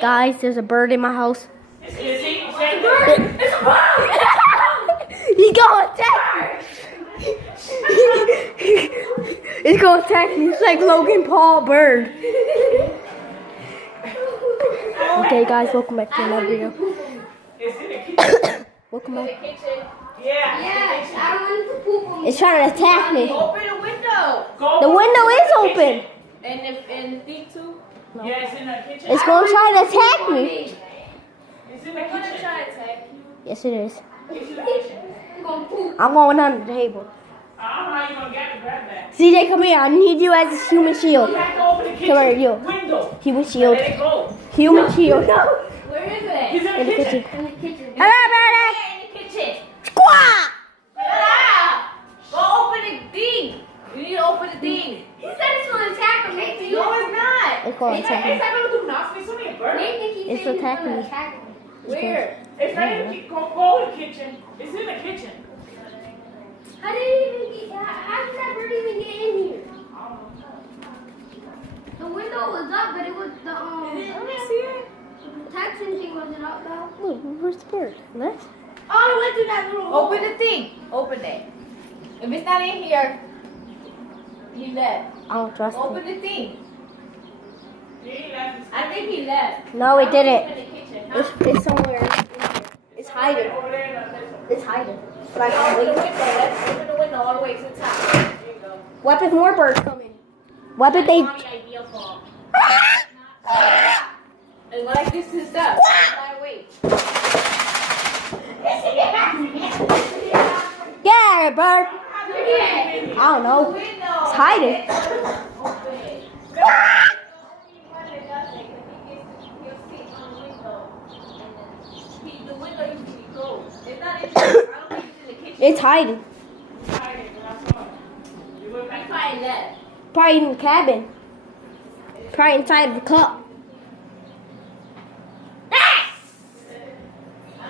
Guys, there's a bird in my house. It's a bird. It's a bird. He's gonna attack me. He's gonna attack me. It's like Logan Paul bird. Okay, guys, welcome back to another video. It's in the kitchen. Welcome back. Yeah. Yes, I want to poop on It's trying to attack me. Open the window. Go The window is open. And the thing too. Yeah, it's in the kitchen. It's gonna try to attack me. It's in the I'm gonna kitchen. try to attack you. Yes, it is. It's in the kitchen. I'm going to poop. I'm going under the table. I don't know how you're gonna grab that. CJ, come here. I need you as a human shield. You have to open the kitchen Come here, you. window. Human shield. Let it go. Human shield. Where is It's it? in In the the kitchen. kitchen. In the kitchen. Hello, In the kitchen. Squaw! Shut up. Go open the thing. You need to open the thing. He said it's going to attack him. Nathan, No, it's not. It's going to attack me. It's not gonna do nothing. It's only a bird. Nathan keeps It's saying he's attacking going me. to attack him. Where? It's right in the kitchen. Go in the kitchen. It's in the kitchen. How did he even get? How did that bird even get in here? The window was up, but it was the protection thing wasn't up though. Look, where's the bird? Left? Oh, it went through that little hole. Open the thing. Open it. If it's not in here, he left. I don't trust Open him. the thing. You ain't laughing. I think he left. No, it Open didn't. the kitchen. It's somewhere. It's hiding. Over there in the It's hiding. But I Open can't the wait. window. Let's open the window all the way to the top. There you go. What if more birds come in? What if they... Mommy idea for. And like this is stuff. Wait. Yeah, bird. Yeah. I don't know. Window. It's hiding. Open it. The window usually closed. It's not in the, I don't think it's in the kitchen. It's hiding. You went back. He probably left. Probably in the cabin. Probably inside the cup. I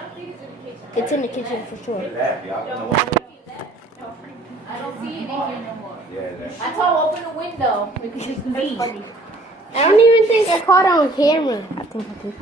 don't think it's in the kitchen. It's in the kitchen for sure. Left, y'all. Yo, Know I what? don't think he left. I don't see it in here no more. Yeah, that's. I told him open the window because it's me. I don't even think I caught it on camera. I think I did.